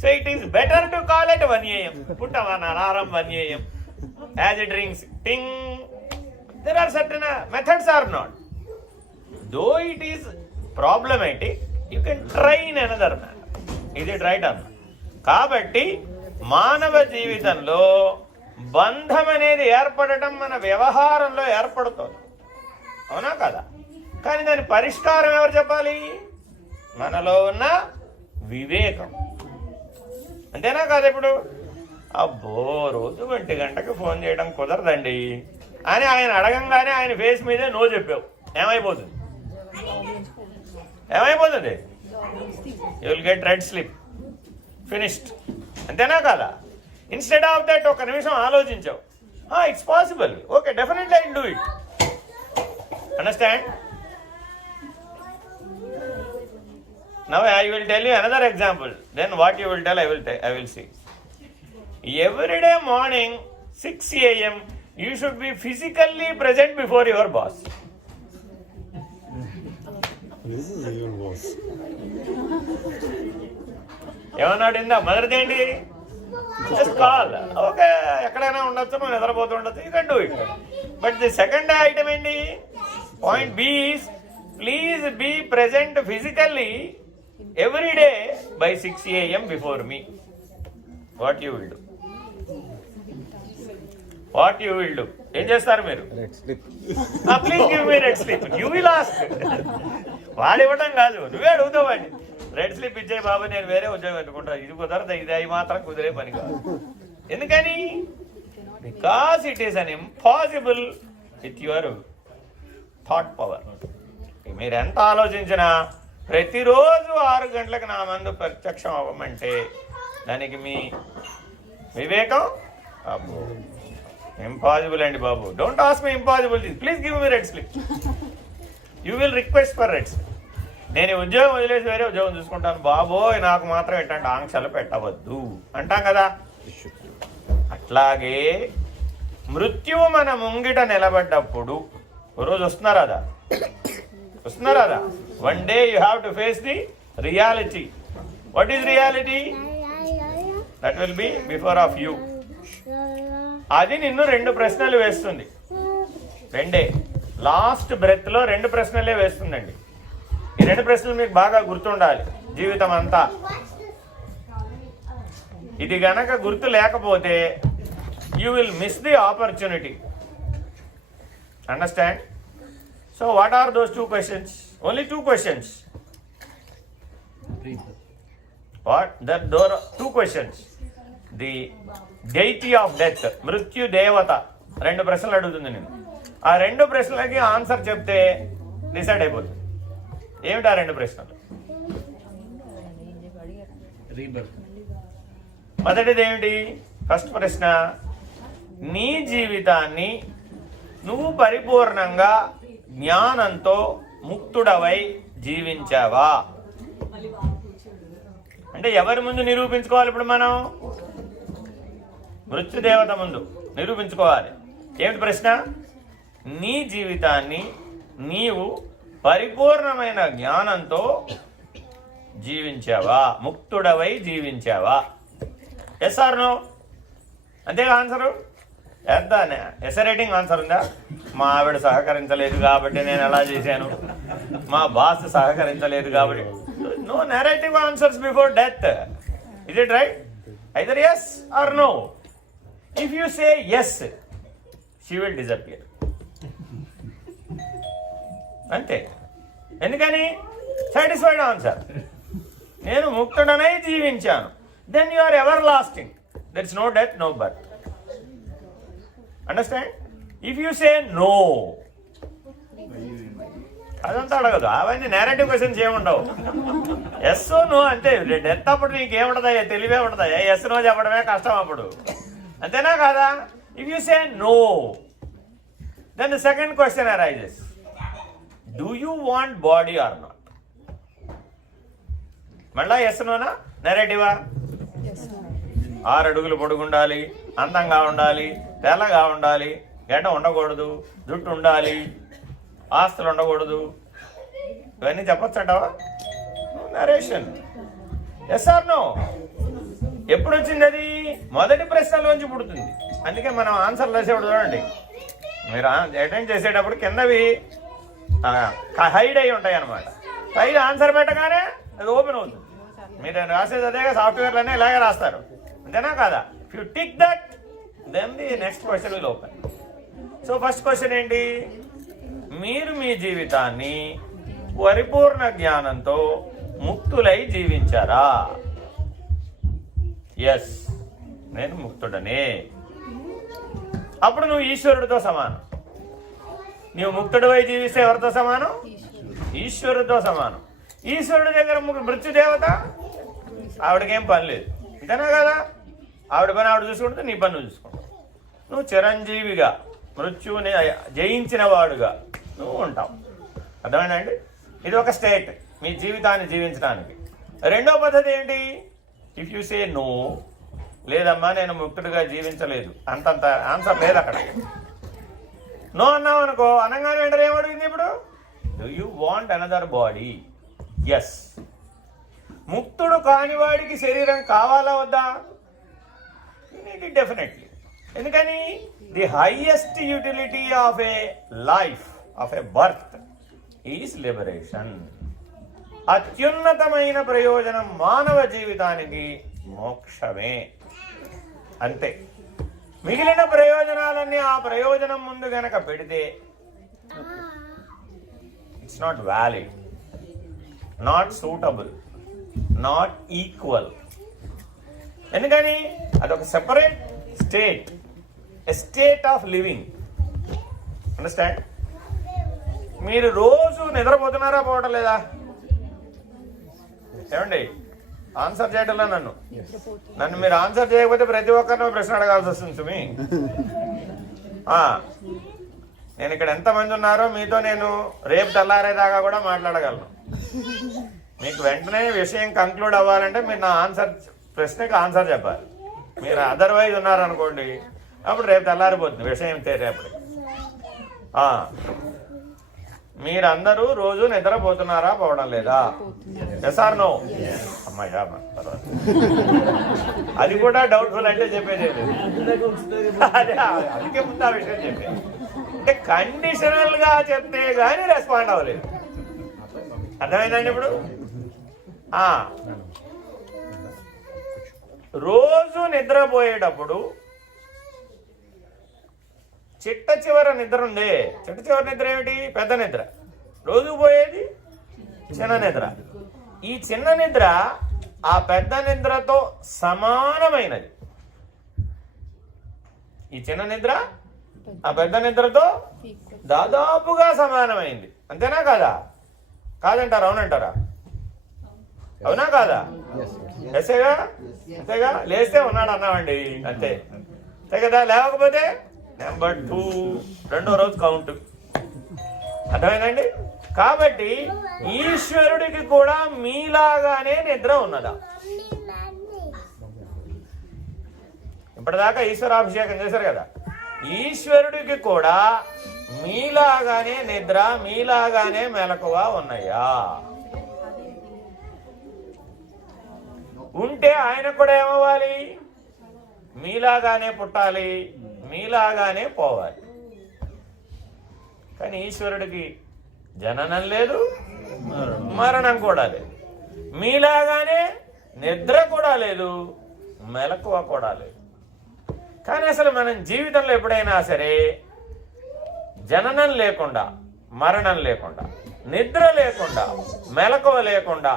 So it is better to call at 1 AM. Put an alarm 1 AM. As it rings, ting. There are certain methods or not. Though it is problematic, you can try in another manner. Is it right or not? కాబట్టి మానవ జీవితంలో బంధం అనేది ఏర్పడటం మన వ్యవహారంలో ఏర్పడుతుంది. అవునా కదా? కానీ దాని పరిష్కారం ఎవరు చెప్పాలి? మనలో ఉన్న వివేకం. అంతేనా కాదు? ఇప్పుడు అబ్బో రోజు 1 గంటకి ఫోన్ చేయడం కుదరదండి అని ఆయన అడగంగానే ఆయన ఫేస్ మీదే నో చెప్పావు. ఏమైపోతుంది? ఏమైపోతుంది? You will get red slip, finished. అంతేనా కదా? ఇన్స్టెడ్ ఆఫ్ దట్ 1 నిమిషం ఆలోచించావు. It's possible, okay, definitely I will do it. Understand? Now I will tell you another example. Then what you will tell, I will see. Every day morning 6 AM you should be physically present before your boss. This is even worse. ఏమన్నాడు ఇందా? మొదటిది ఏంటి? Just call. Okay, ఎక్కడైనా ఉండొచ్చు, మనం నిద్రపోతుండొచ్చు, you can do it. But the second item ఏంటి? Point B is please be present physically every day by 6 AM before me. What you will do? What you will do? ఏం చేస్తారు మీరు? Red slip. Please give me red slip. You will ask. వాడు ఇవ్వడం కాదు, నువ్వే అడుగుతావు వాడిని. Red slip ఇచ్చే బాబు, నేను వేరే ఉద్యోగం పెట్టుకుంటా. ఇది కుదరదు, ఇది అవి మాత్రం కుదిరే పని కాదు. ఎందుకని? Because it is an impossible with your thought power. మీరు ఎంత ఆలోచించినా ప్రతిరోజు 6 గంటలకు నా మందు ప్రత్యక్షం అవ్వమంటే దానికి మీ వివేకం అబ్బో ఇంపాసిబుల్ అండి బాబు. Don't ask me impossible, please give me red slip. You will request for red slip. నేను ఉద్యోగం వదిలేసి వేరే ఉద్యోగం చూసుకుంటాను బాబోయ్, నాకు మాత్రం ఏంటంటే ఆంక్షలు పెట్టవద్దు అంటాం కదా. అట్లాగే మృత్యువు మన ముంగిట నిలబడ్డప్పుడు రోజు వస్తున్నారా? One day you have to face the reality. What is reality? That will be before of you. అది నిన్ను 2 ప్రశ్నలు వేస్తుంది. 2 లాస్ట్ బ్రెత్ లో 2 ప్రశ్నలే వేస్తుందండి. ఈ 2 ప్రశ్నలు మీకు బాగా గుర్తుండాలి జీవితం అంతా. ఇది గనక గుర్తు లేకపోతే you will miss the opportunity. Understand? So what are those 2 questions? Only 2 questions. What? There are 2 questions. The deity of death, మృత్యు దేవత 2 ప్రశ్నలు అడుగుతుంది నేను. ఆ 2 ప్రశ్నలకి ఆన్సర్ చెప్తే డిసైడ్ అయిపోతుంది. ఏమిటి ఆ 2 ప్రశ్నలు? మొదటిది ఏమిటి? ఫస్ట్ ప్రశ్న, నీ జీవితాన్ని నువ్వు పరిపూర్ణంగా జ్ఞానంతో ముక్తుడవై జీవించావా? అంటే ఎవరి ముందు నిరూపించుకోవాలి? ఇప్పుడు మనం మృత్యుదేవత ముందు నిరూపించుకోవాలి. ఏమిటి ప్రశ్న? నీ జీవితాన్ని నీవు పరిపూర్ణమైన జ్ఞానంతో జీవించావా, ముక్తుడవై జీవించావా? Yes or no? అంతేగా ఆన్సరు? ఎసరేటింగ్ ఆన్సర్ ఉందా? మా ఆవిడ సహకరించలేదు కాబట్టి నేను ఎలా చేశాను, మా బాస్ సహకరించలేదు కాబట్టి. No narrative answers before death. Is it right? Either yes or no. If you say yes, she will disappear. అంతే. ఎందుకని? Satisfied answer. నేను ముక్తుడనై జీవించాను. Then you are everlasting. There is no death, no birth. Understand? If you say no, అదంతా అడగదు. అవన్నీ narrative questions ఏముండవు. Yes no అంటే డెత్ అప్పుడు నీకేముంటుందా? తెలివే ఉంటుందా? ఎస్ నో చెప్పడమే కష్టం అప్పుడు. అంతేనా కాదా? If you say no, then the second question arises, do you want body or not? మళ్ళా ఎస్ నోనా నెరేటివా? 6 అడుగులు పొడుగుండాలి, అందంగా ఉండాలి, తెల్లగా ఉండాలి, గడ్డ ఉండకూడదు, జుట్టు ఉండాలి, ఆస్తులు ఉండకూడదు, ఇవన్నీ చెప్పొచ్చంటావా? నరేషన్. Yes or no? ఎప్పుడు వచ్చింది అది? మొదటి ప్రశ్నలోంచి పుడుతుంది. అందుకే మనం ఆన్సర్లు వేసేప్పుడు చూడండి, మీరు అటెండ్ చేసేటప్పుడు కిందవి హైడ్ అయి ఉంటాయి అన్నమాట. పైన ఆన్సర్ పెట్టగానే అది ఓపెన్ అవుతుంది. మీరు రాసేది అదేగా, సాఫ్ట్వేర్లోనే ఇలాగే రాస్తారు. అంతేనా కాదా? If you tick that, then the next question will open. So first question ఏంటి? మీరు మీ జీవితాన్ని పరిపూర్ణ జ్ఞానంతో ముక్తులై జీవించారా? ఎస్, నేను ముక్తుడనే. అప్పుడు నువ్వు ఈశ్వరుడితో సమానం. నువ్వు ముక్తుడివై జీవిస్తే ఎవరితో సమానం? ఈశ్వరుడితో సమానం. ఈశ్వరుడి దగ్గర మృత్యుదేవత, ఆవిడకేం పని లేదు. అంతేనా కదా? ఆవిడ పని ఆవిడ చూసుకుంటే నీ పని నువ్వు చూసుకుంటావు. నువ్వు చిరంజీవిగా, మృత్యువుని జయించిన వాడుగా నువ్వు ఉంటావు. అర్థమైందండి? ఇది ఒక స్టేట్ మీ జీవితాన్ని జీవించడానికి. రెండో పద్ధతి ఏంటి? ఇఫ్ యూ సే నో, లేదమ్మా నేను ముక్తుడిగా జీవించలేదు, అంతంత ఆన్సర్ లేదు అక్కడ. నో అన్నావు అనుకో, అనగానే వెంటనే ఏమడిగింది ఇప్పుడు? Do you want another body? Yes. ముక్తుడు కానివాడికి శరీరం కావాలా వద్దా? డెఫినెట్లీ. ఎందుకని? The highest utility of a life, of a birth is liberation. అత్యున్నతమైన ప్రయోజనం మానవ జీవితానికి మోక్షమే. అంతే. మిగిలిన ప్రయోజనాలన్నీ ఆ ప్రయోజనం ముందు గనక పెడితే it's not valid, not suitable, not equal. ఎందుకని? అదొక separate state, a state of living. Understand? మీరు రోజు నిద్రపోతున్నారా, పోవటం లేదా? ఏమండి? ఆన్సర్ చేయటంలో నన్ను మీరు ఆన్సర్ చేయకపోతే ప్రతి ఒక్కరిని ప్రశ్న అడగాల్సి వస్తుంది. సుమి, నేను ఇక్కడ ఎంతమంది ఉన్నారో మీతో నేను రేపు తెల్లారేదాకా కూడా మాట్లాడగలను. మీకు వెంటనే విషయం కంక్లూడ్ అవ్వాలంటే మీరు నా ప్రశ్నకి ఆన్సర్ చెప్పాలి. మీరు అదర్వైజ్ ఉన్నారనుకోండి, అప్పుడు రేపు తెల్లారిపోతుంది విషయం రేపటి. మీరందరూ రోజు నిద్రపోతున్నారా, పోవడం లేదా? Yes or no? అమ్మాయ్యా, అది కూడా డౌట్ఫుల్ అంటే చెప్పేది అదే, అందుకే ముందు ఆ విషయం చెప్పేది. అంటే కండిషనల్ గా చెప్తే గానీ రెస్పాండ్ అవ్వలేదు. అర్థమైందండి? ఇప్పుడు రోజు నిద్రపోయేటప్పుడు చిట్ట చివర నిద్ర ఉందే, చిట్ట చివరి నిద్ర ఏమిటి? పెద్ద నిద్ర. రోజు పోయేది చిన్న నిద్ర. ఈ చిన్న నిద్ర ఆ పెద్ద నిద్రతో సమానమైనది. ఈ చిన్న నిద్ర ఆ పెద్ద నిద్రతో దాదాపుగా సమానమైంది. అంతేనా కాదా? కాదంటారా? అవునంటారా? అవునా కాదా? ఎస్సేగా? అంతేగా? లేస్తే ఉన్నాడు అన్నామండి, అంతే అంతే కదా. లేకపోతే నెంబర్ 2, రెండో రోజు కౌంట్. అర్థమైందండి? కాబట్టి ఈశ్వరుడికి కూడా మీలాగానే నిద్ర ఉన్నదా? ఇప్పటిదాకా ఈశ్వరాభిషేకం చేశారు కదా. ఈశ్వరుడికి కూడా మీలాగానే నిద్ర, మీలాగానే మెలకువ ఉన్నాయా? ఉంటే ఆయన కూడా ఏమవ్వాలి? మీలాగానే పుట్టాలి, మీలాగానే పోవాలి. కానీ ఈశ్వరుడికి జననం లేదు, మరణం కూడా లేదు. మీలాగానే నిద్ర కూడా లేదు, మెలకువ కూడా లేదు. కానీ అసలు మనం జీవితంలో ఎప్పుడైనా సరే జననం లేకుండా, మరణం లేకుండా, నిద్ర లేకుండా, మెలకువ లేకుండా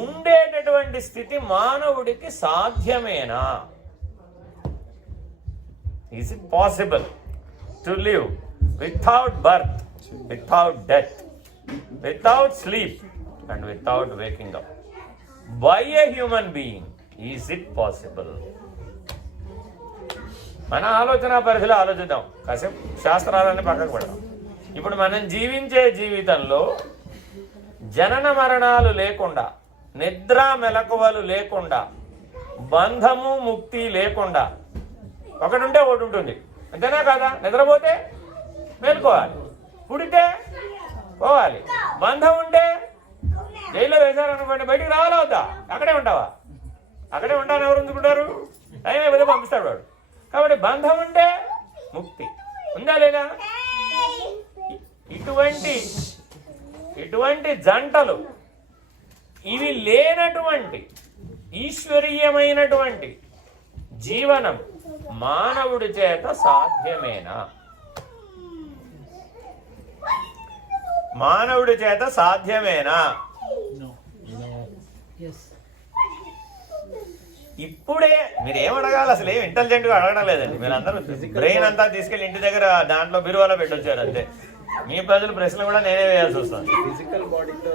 ఉండేటటువంటి స్థితి మానవుడికి సాధ్యమేనా? Is it possible to live without birth, without death, without sleep and without waking up by a human being? Is it possible? మన ఆలోచన పరిధిలో ఆలోచిద్దాం, కాసేపు శాస్త్రాలన్నీ పక్కకు పెడదాం. ఇప్పుడు మనం జీవించే జీవితంలో జనన మరణాలు లేకుండా, నిద్ర మెలకువలు లేకుండా, బంధము ముక్తి లేకుండా ఒకటి ఉంటే ఒకటి ఉంటుంది. అంతేనా కాదా? నిద్రపోతే మేలుకోవాలి, పుడితే పోవాలి. బంధం ఉంటే జైల్లో వేశారనుకోండి, బయటికి రావాలా వద్దా? అక్కడే ఉంటావా? అక్కడే ఉంటాను. ఎవరు ఉంచుకుంటారు? టైం అయిపోతే పంపిస్తాడు వాడు. కాబట్టి బంధం ఉంటే ముక్తి ఉందా లేదా? ఇటువంటి జంటలు, ఇవి లేనటువంటి ఈశ్వరీయమైనటువంటి జీవనం మానవుడి చేత సాధ్యమేనా? మానవుడి చేత సాధ్యమేనా? ఇప్పుడే మీరేమడగాలి? అసలు ఏం ఇంటెలిజెంట్ గా అడగడం లేదండి. మీరందరూ బ్రెయిన్ అంతా తీసుకెళ్లి ఇంటి దగ్గర దాంట్లో బిరువాలో పెట్టొచ్చారు అంతే. మీ ప్రజలు ప్రశ్నలు కూడా నేనే వేయాల్సి వస్తుంది. ఫిజికల్ బాడీతో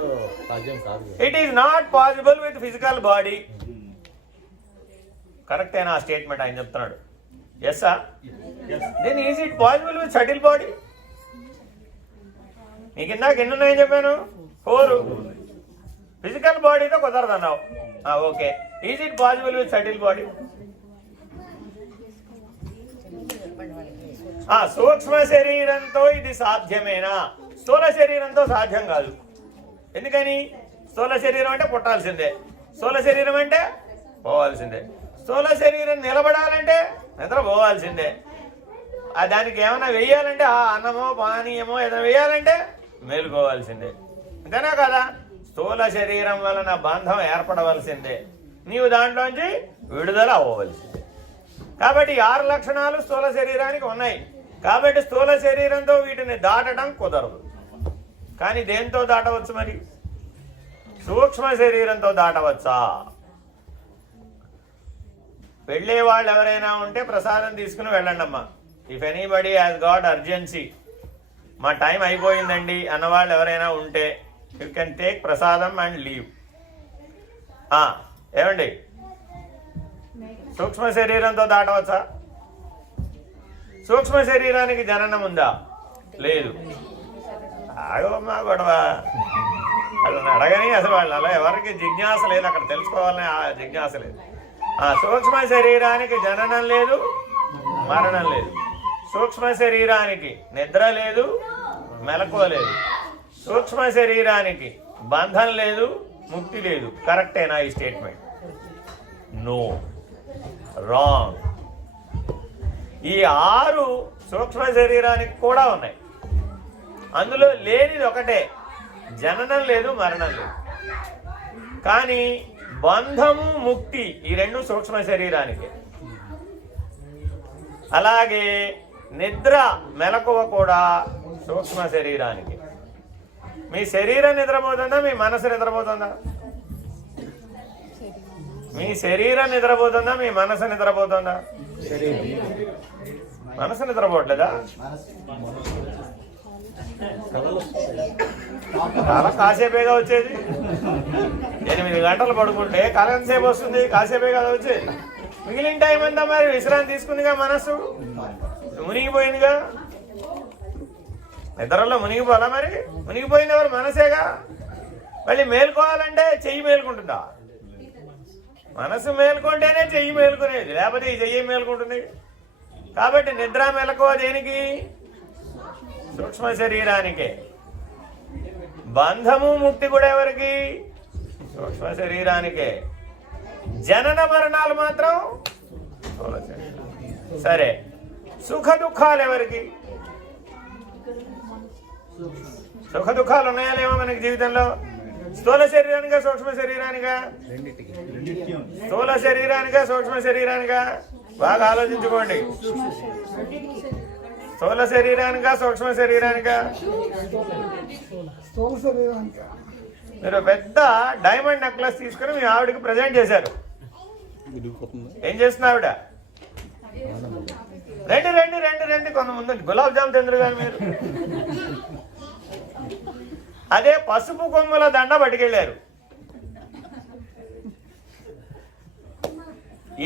సాధ్యం కాదు. It is not possible with physical body. కరెక్టేనా ఆ స్టేట్మెంట్? ఆయన చెప్తున్నాడు. Yes sir. Then is it possible with subtle body? నీకు ఇందాక ఎన్ని ఉన్నాయని చెప్పాను? 4. ఫిజికల్ బాడీతో కుదరదు అన్నావు. Okay. Is it possible with subtle body? సూక్ష్మ శరీరంతో ఇది సాధ్యమేనా? స్థూల శరీరంతో సాధ్యం కాదు. ఎందుకని? స్థూల శరీరం అంటే పుట్టాల్సిందే, స్థూల శరీరం అంటే పోవాల్సిందే. స్థూల శరీరం నిలబడాలంటే నిద్రపోవాల్సిందే. దానికి ఏమైనా వెయ్యాలంటే అన్నమో పానీయమో ఏదైనా వేయాలంటే మేలుకోవాల్సిందే. అంతేనా కదా? స్థూల శరీరం వలన బంధం ఏర్పడవలసిందే, నీవు దాంట్లోంచి విడుదల అవ్వవలసిందే. కాబట్టి 6 లక్షణాలు స్థూల శరీరానికి ఉన్నాయి. కాబట్టి స్థూల శరీరంతో వీటిని దాటడం కుదరదు. కానీ దేంతో దాటవచ్చు? మరి సూక్ష్మ శరీరంతో దాటవచ్చా? వెళ్ళే వాళ్ళు ఎవరైనా ఉంటే ప్రసాదం తీసుకుని వెళ్ళండి అమ్మా. If anybody has got urgency, మా టైం అయిపోయిందండి అన్నవాళ్ళు ఎవరైనా ఉంటే యూ కెన్ టేక్ ప్రసాదం అండ్ లీవ్. ఏమండి, సూక్ష్మ శరీరంతో దాటవచ్చా? సూక్ష్మ శరీరానికి జననం ఉందా? లేదు. ఆగమ్మా గొడవ. వాళ్ళని అడగని అసలు వాళ్ళు అలా ఎవరికి జిజ్ఞాస లేదు, అక్కడ తెలుసుకోవాలని జిజ్ఞాస లేదు. సూక్ష్మ శరీరానికి జననం లేదు, మరణం లేదు. సూక్ష్మ శరీరానికి నిద్ర లేదు, మెలకువ లేదు. సూక్ష్మ శరీరానికి బంధం లేదు, ముక్తి లేదు. కరెక్టేనా ఈ స్టేట్మెంట్? No, wrong. ఈ 6 సూక్ష్మ శరీరానికి కూడా ఉన్నాయి. అందులో లేనిది ఒకటే, జననం లేదు, మరణం లేదు. కానీ బంధము, ముక్తి ఈ 2 సూక్ష్మ శరీరానికి. అలాగే నిద్ర, మెలకువ కూడా సూక్ష్మ శరీరానికి. మీ శరీరం నిద్రపోతుందా, మీ మనసు నిద్రపోతుందా? మీ శరీరం నిద్రపోతుందా, మీ మనసు నిద్రపోతుందా? మనసు నిద్రపోవట్లేదా? కళ కాసేపేగా వచ్చేది. 8 గంటలు పడుకుంటే కళ ఎంతసేపు వస్తుంది? కాసేపే కదా వచ్చేది. మిగిలిన టైం అంతా మరి విశ్రాంతి తీసుకుందిగా మనసు, మునిగిపోయిందిగా. నిద్రలో మునిగిపోవాలా? మరి మునిగిపోయింది ఎవరు? మనసేగా. మళ్ళీ మేల్కోవాలంటే చెయ్యి మేల్కుంటుందా? మనసు మేల్కొంటేనే చెయ్యి మేల్కొనేది, లేకపోతే ఈ చెయ్యి మేల్కుంటుంది. కాబట్టి నిద్ర మెలకువ దేనికి? సూక్ష్మ శరీరానికే. బంధము, ముక్తి కూడా ఎవరికి? సూక్ష్మ శరీరానికే. జనన మరణాలు మాత్రం స్థూల శరీరం. సరే, సుఖ దుఃఖాలు ఎవరికి? సుఖ దుఃఖాలు ఉన్నాయా లేవా మనకి జీవితంలో? స్థూల శరీరానిగా, సూక్ష్మ శరీరానిగా? స్థూల శరీరానిగా, సూక్ష్మ శరీరానిగా? బాగా ఆలోచించుకోండి. స్థూల శరీరానిగా, సూక్ష్మ శరీరానిగా? మీరు పెద్ద డైమండ్ నెక్లెస్ తీసుకుని మీ ఆవిడకి ప్రజెంట్ చేశారు. ఏం చేస్తున్నా ఆవిడ? రండి రండి రండి రండి, కొంత ముందు గులాబ్ జామ్ తిందరు కానీ మీరు. అదే పసుపు కొమ్ముల దండ పట్టుకెళ్ళారు.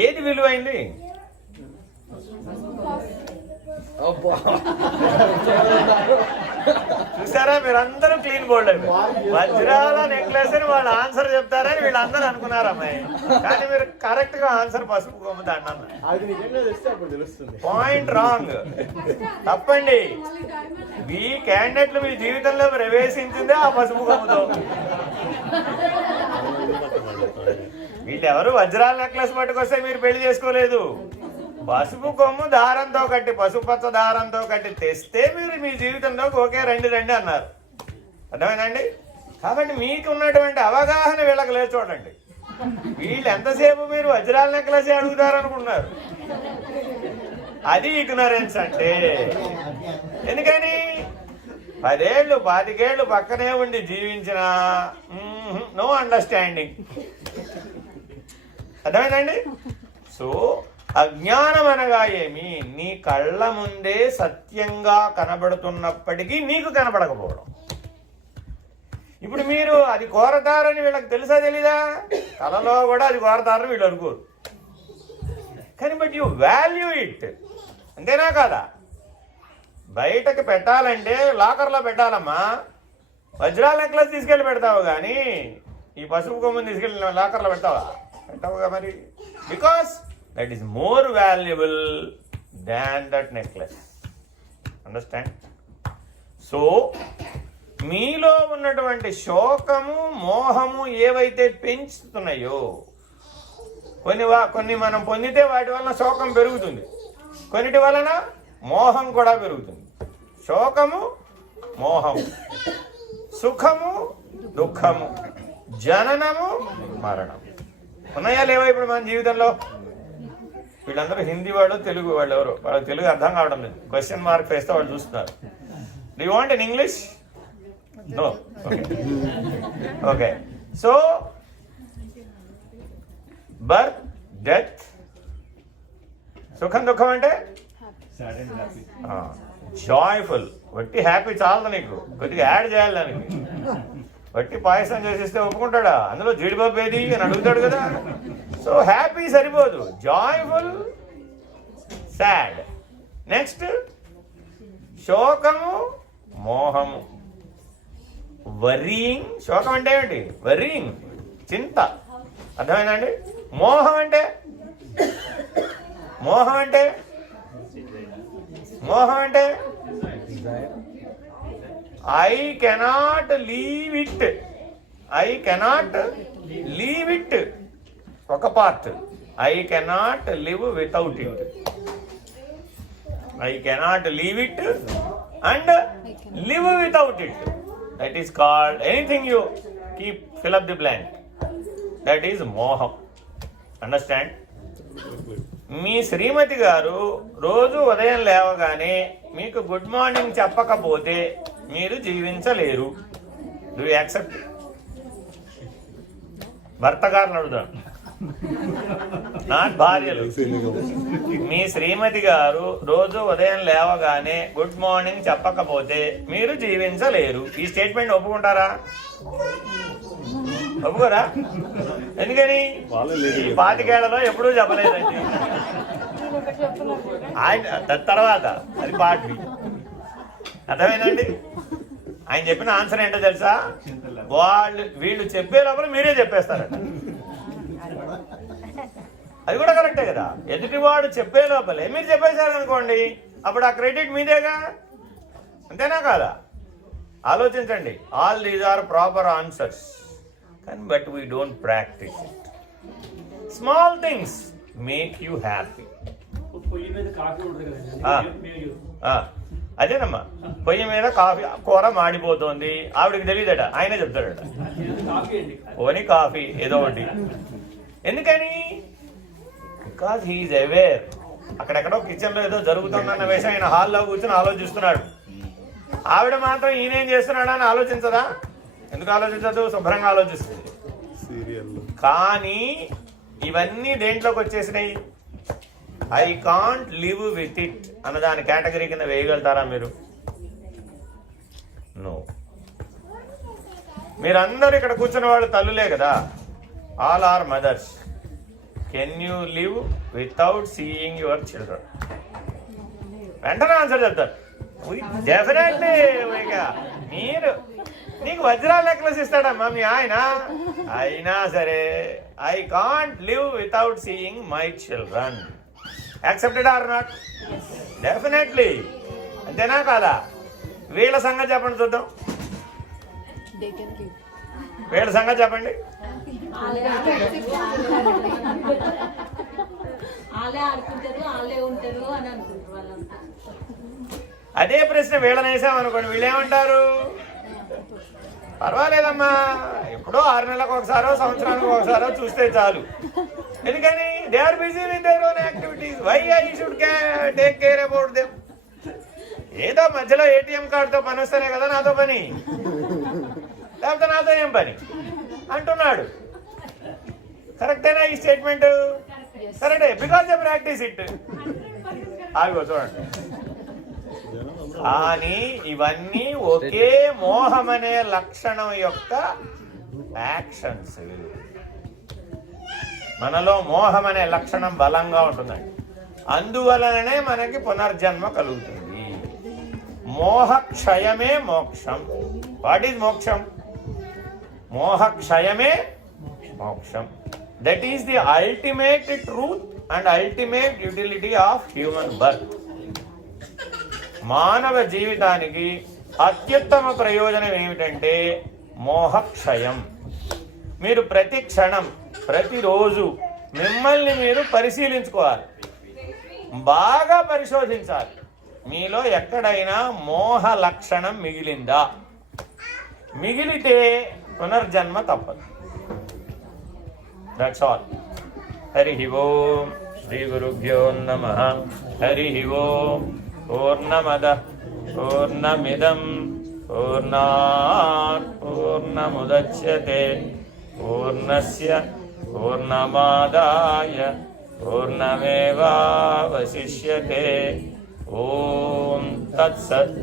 ఏది విలువైంది? చూసారా, మీరందరూ క్లీన్ బోల్డ్ అయిపోయి వజ్రాల నెక్లెస్ అని వాళ్ళు ఆన్సర్ చెప్తారని వీళ్ళందరూ అనుకున్నారు అమ్మాయి. కానీ మీరు కరెక్ట్ గా ఆన్సర్ పసుపు కొమ్ము దండ అన్నారు. పాయింట్ రాంగ్, తప్పండి. మీ క్యాండిడేట్లు మీ జీవితంలో ప్రవేశించిందే ఆ పసుపు కొమ్ముతో. వీళ్ళెవరు వజ్రాల నెక్లెస్ పట్టుకొస్తే మీరు పెళ్లి చేసుకోలేదు. పసుపు కొమ్ము దారంతో కట్టి, పసుపచ్చ దారంతో కట్టి తెస్తే మీరు మీ జీవితంలోకి ఓకే రండి రండి అన్నారు. అర్థమైందండి? కాబట్టి మీకు ఉన్నటువంటి అవగాహన వీళ్ళకి లేదు. చూడండి, వీళ్ళు ఎంతసేపు మీరు వజ్రాల నెక్లెస్ అడుగుతారనుకున్నారు. అది ఇగ్నరెన్స్ అంటే. ఎందుకని 10 ఏళ్ళు 25 ఏళ్ళు పక్కనే ఉండి జీవించిన నో అండర్స్టాండింగ్. అర్థమైందండి? సో అజ్ఞానం అనగా ఏమి? నీ కళ్ళ ముందే సత్యంగా కనబడుతున్నప్పటికీ నీకు కనబడకపోవడం. ఇప్పుడు మీరు అది కోరతారని వీళ్ళకి తెలుసా తెలీదా? కళలో కూడా అది కోరతారని వీళ్ళు అనుకోరు. కానీ బట్ యు వాల్యూ ఇట్. అంతేనా కాదా? బయటకు పెట్టాలంటే లాకర్లో పెట్టాలమ్మా. వజ్రాల నెక్లెస్ తీసుకెళ్ళి పెడతావు కానీ ఈ పసుపు కొమ్ముని తీసుకెళ్ళి లాకర్లో పెడతావా? పెట్టావుగా మరి. Because that is more valuable than that necklace. Understand? So మీలో ఉన్నటువంటి శోకము, మోహము ఏవైతే పెంచుతున్నాయో, కొన్ని మనం పొందితే వాటి వలన శోకం పెరుగుతుంది, కొన్నిటి వలన మోహం కూడా పెరుగుతుంది. శోకము, మోహము, సుఖము, దుఃఖము, జననము, మరణం ఉన్నాయా లేవా ఇప్పుడు మన జీవితంలో? వీళ్ళందరూ హిందీ వాళ్ళు, తెలుగు వాళ్ళు. ఎవరు వాళ్ళకి తెలుగు అర్థం కావడం లేదు. క్వశ్చన్ మార్క్ వేస్తే వాళ్ళు చూస్తున్నారు. Do you want in English? No. Okay. So birth, death, సుఖం, దుఃఖం అంటే జాయ్ఫుల్. వట్టి హ్యాపీ చాలదు నీకు, కొద్దిగా యాడ్ చేయాలి దానికి. వట్టి పాయసం చేసిస్తే ఒప్పుకుంటాడా? అందులో జీడిపప్పు ఏది అని అడుగుతాడు కదా. సో హ్యాపీ సరిపోదు, జాయ్ఫుల్, సాడ్. నెక్స్ట్ శోకము, మోహము, వరీయింగ్. శోకం అంటే ఏంటి? వరీయింగ్, చింత. అర్థమైందండి? మోహం అంటే మోహం అంటే మోహం అంటే I cannot leave it. I cannot leave it ఒక part. I cannot live without it. I cannot leave it and live without it. That is called anything you keep fill up the blank. That is మోహం. Understand? మీ శ్రీమతి గారు రోజు ఉదయం లేవగానే మీకు good morning చెప్పకపోతే మీరు జీవించలేరు. Do you accept? భర్త గారిని అడుగుదాం, నాట్ భార్యలు. మీ శ్రీమతి గారు రోజు ఉదయం లేవగానే గుడ్ మార్నింగ్ చెప్పకపోతే మీరు జీవించలేరు. ఈ స్టేట్మెంట్ ఒప్పుకుంటారా? ఒప్పుకోరా? ఎందుకని? ఈ 25 ఎప్పుడూ చెప్పలేదండి. ఆయన తర్వాత అది పార్ట్ బి. అర్థమైందండి? ఆయన చెప్పిన ఆన్సర్ ఏంటో తెలుసా? వీళ్ళు చెప్పే లోపల మీరే చెప్పేస్తారంట. అది కూడా కరెక్టే కదా. ఎదుటివాడు చెప్పే లోపలే మీరు చెప్పేశారనుకోండి, అప్పుడు ఆ క్రెడిట్ మీదేగా. అంతేనా కాదా? ఆలోచించండి. All these are proper answers, కానీ but we don't practise it. Small things make you happy. అదేనమ్మా, పొయ్యి మీద కాఫీ కూర మాడిపోతుంది, ఆవిడకి తెలియదట, ఆయనే చెప్తాడట పోనీ కాఫీ ఏదో ఒకటి. ఎందుకని? Because he is aware. అక్కడెక్కడో కిచెన్లో ఏదో జరుగుతుందన్న విషయం ఆయన హాల్లో కూర్చొని ఆలోచిస్తున్నాడు. ఆవిడ మాత్రం ఈయనేం చేస్తున్నాడా అని ఆలోచించదా? ఎందుకు ఆలోచించదు? శుభ్రంగా ఆలోచిస్తుంది. కానీ ఇవన్నీ దేంట్లోకి వచ్చేసినాయి? I can't live with it అన్నదాని కేటగిరీ కింద వేయగలుగుతారా మీరు? నో. మీరందరూ ఇక్కడ కూర్చున్న వాళ్ళు తల్లులే కదా. All are mothers. Can you live without seeing your children? వెంటనే ఆన్సర్ చెప్తారు, డెఫినెట్లీ. మీరు నీకు వజ్రాల నెక్లెస్ ఇస్తాడమ్మా మీ ఆయన, అయినా సరే I can't live without seeing my children. Accepted or not? Definitely. అంతేనా కాదా? వీళ్ళ సంగతి చెప్పండి చూద్దాం. వీళ్ళ సంగతి చెప్పండి. అదే ప్రశ్న వీళ్ళని వేసామనుకోండి, వీళ్ళేమంటారు? పర్వాలేదమ్మా, ఎప్పుడో 6 నెలలకు ఒకసారో సంవత్సరానికి ఒకసారో చూస్తే చాలు. ఎందుకని? They are busy with their own activities. Why I should take care about them? ఏదో మధ్యలో ఏటీఎం కార్డుతో పని వస్తేనే కదా నాతో పని, లేకపోతే నాతో ఏం పని అంటున్నాడు. కరెక్టేనా ఈ స్టేట్మెంట్? కరెక్టే, బికాజ్ దే ప్రాక్టీస్ ఇట్. ఆగిపో చూడండి. కానీ ఇవన్నీ ఒకే మోహం అనే లక్షణం యొక్క యాక్షన్స్. మనలో మోహం అనే లక్షణం బలంగా ఉంటుందండి. అందువలననే మనకి పునర్జన్మ కలుగుతుంది. మోహక్షయమే మోక్షం. వాట్ ఈజ్ మోక్షం? మోహక్షయమే మోక్షం. That is the ultimate truth and ultimate utility of human birth. మానవ జీవితానికి అత్యుత్తమ ప్రయోజనం ఏమిటంటే మోహక్షయం. మీరు ప్రతి క్షణం, ప్రతిరోజు మిమ్మల్ని మీరు పరిశీలించుకోవాలి, బాగా పరిశోధించాలి. మీలో ఎక్కడైనా మోహ లక్షణం మిగిలిందా? మిగిలితే పునర్జన్మ తప్పదు. That's all. హరి ఓం. శ్రీ గురుభ్యో నమః. హరి ఓం. పూర్ణమదః పూర్ణమిదం పూర్ణాత్ పూర్ణముదచ్యతే పూర్ణస్య పూర్ణమాదాయ పూర్ణమేవావశిష్యతే. ఓం తత్సత్.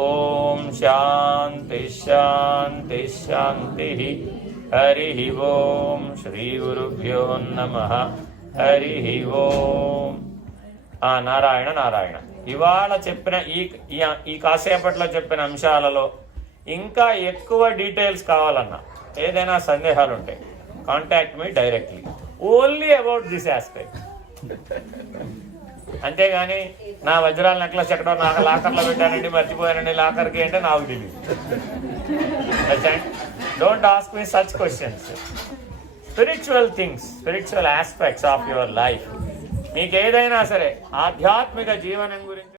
ఓం శాంతి శాంతి శాంతి. హరి ఓం. శ్రీ గురుభ్యో నమః. హరి ఓం. నారాయణ నారాయణ. ఇవాళ చెప్పిన ఈ కాసేపట్లో చెప్పిన అంశాలలో ఇంకా ఎక్కువ డీటెయిల్స్ కావాలన్నా, ఏదైనా సందేహాలు ఉంటే contact me directly only about this aspect. అంతేగాని నా వజ్రాల నెక్లెస్ ఎక్కడో నాకు లాకర్లో పెట్టానండి, మర్చిపోయానండి లాకర్కి అంటే నాకు తెలియదు. Don't ask me such questions. Spiritual things, spiritual aspects of your life, మీకు ఏదైనా సరే ఆధ్యాత్మిక జీవనం గురించి